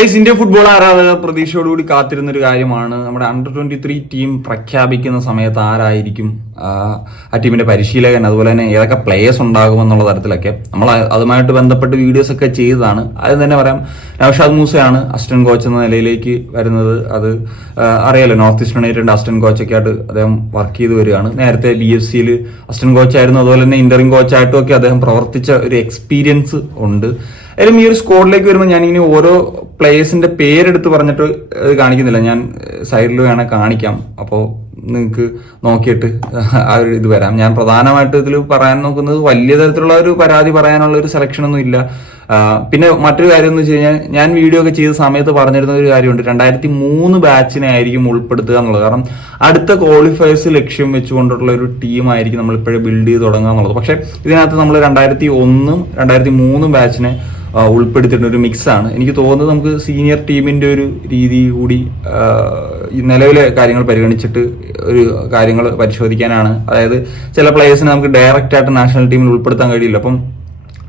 Guys, Indian football ആരാധകർ പ്രതീക്ഷയോടുകൂടി കാത്തിരുന്നൊരു കാര്യമാണ് നമ്മുടെ അണ്ടർ-23 ടീം പ്രഖ്യാപിക്കുന്ന സമയത്ത് ആരായിരിക്കും ആ ടീമിന്റെ പരിശീലകൻ, അതുപോലെ തന്നെ ഏതൊക്കെ പ്ലേയേഴ്സ് ഉണ്ടാകുമെന്നുള്ള തരത്തിലൊക്കെ നമ്മൾ അതുമായിട്ട് ബന്ധപ്പെട്ട് വീഡിയോസ് ഒക്കെ ചെയ്തതാണ്. ആദ്യം തന്നെ പറയാം, നൗഷാദ് മൂസയാണ് അസിസ്റ്റന്റ് കോച്ച് എന്ന നിലയിലേക്ക് വരുന്നത്. അത് അറിയാലോ, നോർത്ത് ഈസ്റ്റ് യുണൈറ്റഡിന്റെ അസിസ്റ്റന്റ് കോച്ചൊക്കെ ആയിട്ട് അദ്ദേഹം വർക്ക് ചെയ്ത് വരികയാണ്. നേരത്തെ BFCയിൽ അസിസ്റ്റന്റ് കോച്ചായിരുന്നു, അതുപോലെ തന്നെ ഇന്ററിം കോച്ചായിട്ടും ഒക്കെ അദ്ദേഹം പ്രവർത്തിച്ച ഒരു എക്സ്പീരിയൻസ് ഉണ്ട്. ഏതായാലും ഈ ഒരു സ്ക്വാഡിലേക്ക് വരുമ്പോൾ ഞാനിങ്ങനെ ഓരോ പ്ലേയേഴ്സിന്റെ പേരെടുത്ത് പറഞ്ഞിട്ട് ഇത് കാണിക്കുന്നില്ല, ഞാൻ സൈഡിൽ വേണേൽ കാണിക്കാം. അപ്പോൾ നിങ്ങൾക്ക് നോക്കിയിട്ട് ആ ഒരു ഇത് വരാം. ഞാൻ പ്രധാനമായിട്ട് ഇതിൽ പറയാൻ നോക്കുന്നത് വലിയ തരത്തിലുള്ള ഒരു പരാതി പറയാനുള്ള ഒരു സെലക്ഷൻ ഒന്നും ഇല്ല. പിന്നെ മറ്റൊരു കാര്യം എന്ന് വെച്ച് കഴിഞ്ഞാൽ, ഞാൻ വീഡിയോ ഒക്കെ ചെയ്ത സമയത്ത് പറഞ്ഞിരുന്ന ഒരു കാര്യമുണ്ട്, 2003 ബാച്ചിനെ ആയിരിക്കും ഉൾപ്പെടുത്തുക എന്നുള്ളത്. കാരണം അടുത്ത ക്വാളിഫയേഴ്സ് ലക്ഷ്യം വെച്ചുകൊണ്ടുള്ള ഒരു ടീമായിരിക്കും നമ്മൾ ഇപ്പോഴേ ബിൽഡ് ചെയ്ത് തുടങ്ങുക എന്നുള്ളത്. പക്ഷെ ഇതിനകത്ത് നമ്മൾ 2001 2003 ബാച്ചിനെ ഉൾപ്പെടുത്തിയിട്ടുള്ള ഒരു മിക്സാണ്. എനിക്ക് തോന്നുന്നത് നമുക്ക് സീനിയർ ടീമിന്റെ ഒരു രീതി കൂടി നിലവിലെ കാര്യങ്ങൾ പരിഗണിച്ചിട്ട് ഒരു കാര്യങ്ങൾ പരിശോധിക്കാനാണ്. അതായത് ചില പ്ലേയേഴ്സിനെ നമുക്ക് ഡയറക്റ്റ് ആയിട്ട് നാഷണൽ ടീമിൽ ഉൾപ്പെടുത്താൻ കഴിയില്ല. അപ്പം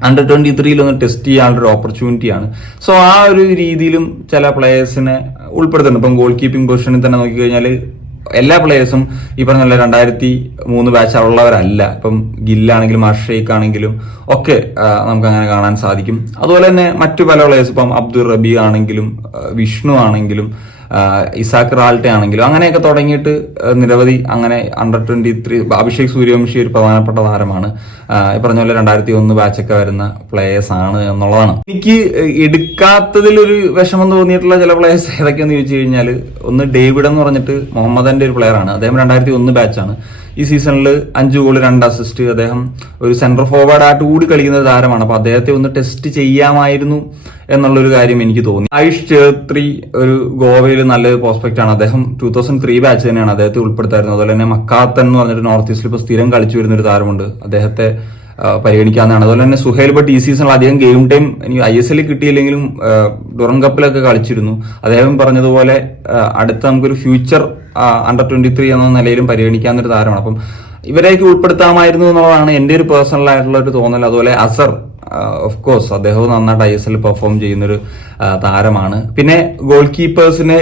അണ്ടർ-23 ഒന്ന് ടെസ്റ്റ് ചെയ്യാനുള്ള ഒരു ഓപ്പർച്യൂണിറ്റിയാണ്. സോ ആ ഒരു രീതിയിലും ചില പ്ലേയേഴ്സിനെ ഉൾപ്പെടുത്തുന്നുണ്ട്. ഇപ്പം ഗോൾ കീപ്പിംഗ് പൊസിഷനിൽ തന്നെ നോക്കിക്കഴിഞ്ഞാൽ എല്ലാ പ്ലേയേഴ്സും ഈ പറഞ്ഞ 2003 ബാച്ച് ഉള്ളവരല്ല. ഇപ്പം ഗില്ലാണെങ്കിലും അർഷേക്ക് ആണെങ്കിലും ഒക്കെ നമുക്ക് അങ്ങനെ കാണാൻ സാധിക്കും. അതുപോലെ തന്നെ മറ്റു പല പ്ലേയേഴ്സ്, ഇപ്പം അബ്ദുൾ റബി ആണെങ്കിലും വിഷ്ണു ആണെങ്കിലും ഇസാഖ് റാൾട്ടെ ആണെങ്കിലും അങ്ങനെയൊക്കെ തുടങ്ങിയിട്ട് നിരവധി അങ്ങനെ അണ്ടർ-23 അഭിഷേക് സൂര്യവംശി ഒരു പ്രധാനപ്പെട്ട താരമാണ്. ഈ പറഞ്ഞ പോലെ 2001 ബാച്ചൊക്കെ വരുന്ന പ്ലേയേഴ്സ് ആണ് എന്നുള്ളതാണ്. എനിക്ക് എടുക്കാത്തതിലൊരു വിഷമം തോന്നിയിട്ടുള്ള ചില പ്ലേയേഴ്സ് ഏതൊക്കെയെന്ന് ചോദിച്ചു കഴിഞ്ഞാൽ, ഒന്ന് ഡേവിഡ് എന്ന് പറഞ്ഞിട്ട് മുഹമ്മദന്റെ ഒരു പ്ലെയർ ആണ്. അദ്ദേഹം 2001 ബാച്ചാണ്. ഈ സീസണിൽ 5 ഗോൾ 2 അസിസ്റ്റ്. അദ്ദേഹം ഒരു സെന്റർ ഫോർവേഡ് ആയിട്ട് കൂടി കളിക്കുന്ന ഒരു താരമാണ്. അപ്പൊ അദ്ദേഹത്തെ ഒന്ന് ടെസ്റ്റ് ചെയ്യാമായിരുന്നു എന്നുള്ളൊരു കാര്യം എനിക്ക് തോന്നി. ആയുഷ് ചേത്രി ഒരു ഗോവയിൽ നല്ലൊരു പ്രോസ്പെക്ട് ആണ്. അദ്ദേഹം 2003 ബാച്ച് തന്നെയാണ്, അദ്ദേഹത്തെ ഉൾപ്പെടുത്തായിരുന്നു. അതുപോലെ തന്നെ മക്കാത്തൻ എന്ന് പറഞ്ഞിട്ട് നോർത്ത് ഈസ്റ്റിൽ ഇപ്പോൾ സ്ഥിരം കളിച്ചു വരുന്ന ഒരു താരമുണ്ട്, അദ്ദേഹത്തെ പരിഗണിക്കാവുന്നതാണ്. അതുപോലെ തന്നെ സുഹൈൽ ഭട്ട് ഈ സീസണിൽ അധികം ഗെയിം ടൈം എനിക്ക് ISL കിട്ടിയില്ലെങ്കിലും ഡുറൻ കപ്പിലൊക്കെ കളിച്ചിരുന്നു. അദ്ദേഹം പറഞ്ഞതുപോലെ അടുത്ത നമുക്കൊരു ഫ്യൂച്ചർ അണ്ടർ-23 എന്ന നിലയിലും പരിഗണിക്കാവുന്ന ഒരു താരമാണ്. അപ്പം ഇവരെയൊക്കെ ഉൾപ്പെടുത്താമായിരുന്നു എന്നുള്ളതാണ് എൻ്റെ ഒരു പേഴ്സണൽ ആയിട്ടുള്ള ഒരു തോന്നൽ. അതുപോലെ അസർ, ഓഫ് കോഴ്സ് അദ്ദേഹവും നന്നായിട്ട് ISL പെർഫോം ചെയ്യുന്നൊരു താരമാണ്. പിന്നെ ഗോൾ കീപ്പേഴ്സിനെ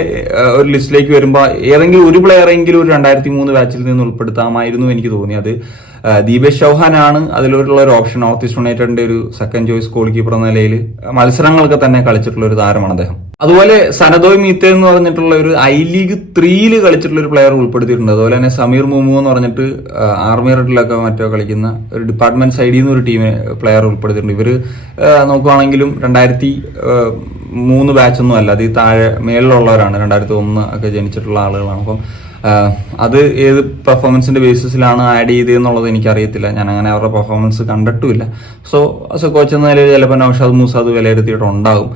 ഒരു ലിസ്റ്റിലേക്ക് വരുമ്പോൾ ഏതെങ്കിലും ഒരു പ്ലെയറെങ്കിലും ഒരു 2003 ബാച്ചിൽ നിന്ന് ഉൾപ്പെടുത്താമായിരുന്നു എനിക്ക് തോന്നി. അത് ദീപേഷ് ചൗഹാൻ ആണ് അതിലുള്ള ഒരു ഓപ്ഷൻ. നോർത്ത് ഈസ്റ്റ് യുണൈറ്റഡിന്റെ ഒരു സെക്കൻഡ് ചോയ്സ് ഗോൾ കീപ്പർ എന്ന നിലയിൽ മത്സരങ്ങളൊക്കെ തന്നെ കളിച്ചിട്ടുള്ള ഒരു താരമാണ് അദ്ദേഹം. അതുപോലെ സനദോയ് മീത്തെ എന്ന് പറഞ്ഞിട്ടുള്ള ഒരു I-League 3 കളിച്ചിട്ടുള്ള ഒരു പ്ലെയർ ഉൾപ്പെടുത്തിയിട്ടുണ്ട്. അതുപോലെ തന്നെ സമീർ മുമു എന്ന് പറഞ്ഞിട്ട് ആർമി റെഡിലൊക്കെ മറ്റോ കളിക്കുന്ന ഒരു ഡിപ്പാർട്ട്മെന്റ് സൈഡിൽ നിന്ന് ഒരു ടീം പ്ലെയർ ഉൾപ്പെടുത്തിയിട്ടുണ്ട്. ഇവര് നോക്കുവാണെങ്കിലും 2003 ബാച്ചൊന്നും അല്ല, അത് ഈ താഴെ മേളിലുള്ളവരാണ്, 2001 ഒക്കെ ജനിച്ചിട്ടുള്ള ആളുകളാണ്. അപ്പം അത് ഏത് പെർഫോമൻസിന്റെ ബേസിസിലാണ് ആഡ് ചെയ്തതെന്നുള്ളത് എനിക്കറിയത്തില്ല. ഞാൻ അങ്ങനെ അവരുടെ പെർഫോമൻസ് കണ്ടിട്ടുമില്ല. സോ ആസ് എ കോച്ച് എന്ന നിലയിൽ ചിലപ്പോൾ നൗഷാദ് മൂസ അത് വിലയിരുത്തിയിട്ടുണ്ടാകും.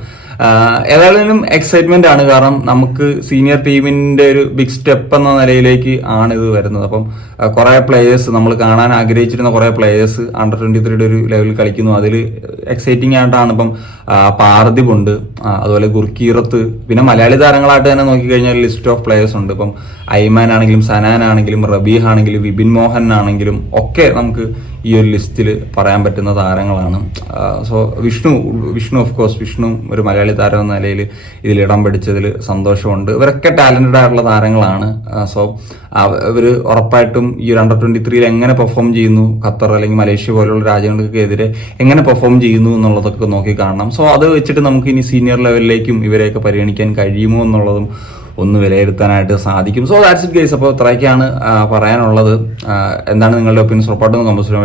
ഏതായാലും എക്സൈറ്റ്മെന്റ് ആണ്, കാരണം നമുക്ക് സീനിയർ ടീമിന്റെ ഒരു ബിഗ് സ്റ്റെപ്പ് എന്ന നിലയിലേക്ക് ആണ് ഇത് വരുന്നത്. അപ്പം കുറെ പ്ലേയേഴ്സ്, നമ്മൾ കാണാൻ ആഗ്രഹിച്ചിരുന്ന കുറെ പ്ലേയേഴ്സ് അണ്ടർ-23 ഒരു ലെവലിൽ കളിക്കുന്നു. അതിൽ എക്സൈറ്റിംഗ് ആയിട്ടാണ് ഇപ്പം പാർദിബ് ഉണ്ട്, അതുപോലെ ഗുർക്കീറത്ത്, പിന്നെ മലയാളി താരങ്ങളായിട്ട് തന്നെ നോക്കിക്കഴിഞ്ഞാൽ ലിസ്റ്റ് ഓഫ് പ്ലേയേഴ്സ് ഉണ്ട്. ഇപ്പം ഐമാൻ ആണെങ്കിലും സനാൻ ആണെങ്കിലും റബീഹ് ആണെങ്കിലും വിപിൻ മോഹൻ ആണെങ്കിലും ഒക്കെ നമുക്ക് ഈ ഒരു ലിസ്റ്റിൽ പറയാൻ പറ്റുന്ന താരങ്ങളാണ്. So Vishnu of course, Vishnu ഒരു മലയാളി താരം എന്ന നിലയിൽ ഇതിൽ ഇടം പിടിച്ചതിൽ സന്തോഷമുണ്ട്. ഇവരൊക്കെ ടാലന്റഡ് ആയിട്ടുള്ള താരങ്ങളാണ്. സോ ഇവർ ഉറപ്പായിട്ടും ഈ ഒരു അണ്ടർ-23 എങ്ങനെ പെർഫോം ചെയ്യുന്നു, ഖത്തർ അല്ലെങ്കിൽ മലേഷ്യ പോലുള്ള രാജ്യങ്ങൾക്കെതിരെ എങ്ങനെ പെർഫോം ചെയ്യുന്നു എന്നുള്ളതൊക്കെ നോക്കി കാണണം. സോ അത് വെച്ചിട്ട് നമുക്ക് ഇനി സീനിയർ ലെവലിലേക്കും ഇവരെയൊക്കെ പരിഗണിക്കാൻ കഴിയുമോ എന്നുള്ളതും ഒന്ന് വിലയിരുത്താനായിട്ട് സാധിക്കും. So that's it guys. അപ്പോൾ ഇത്രയൊക്കെയാണ് പറയാനുള്ളത്. എന്താണ് നിങ്ങളുടെ ഒപ്പീനിയൻസ്? ഉറപ്പായിട്ടും കമ്പോസിറ്റ്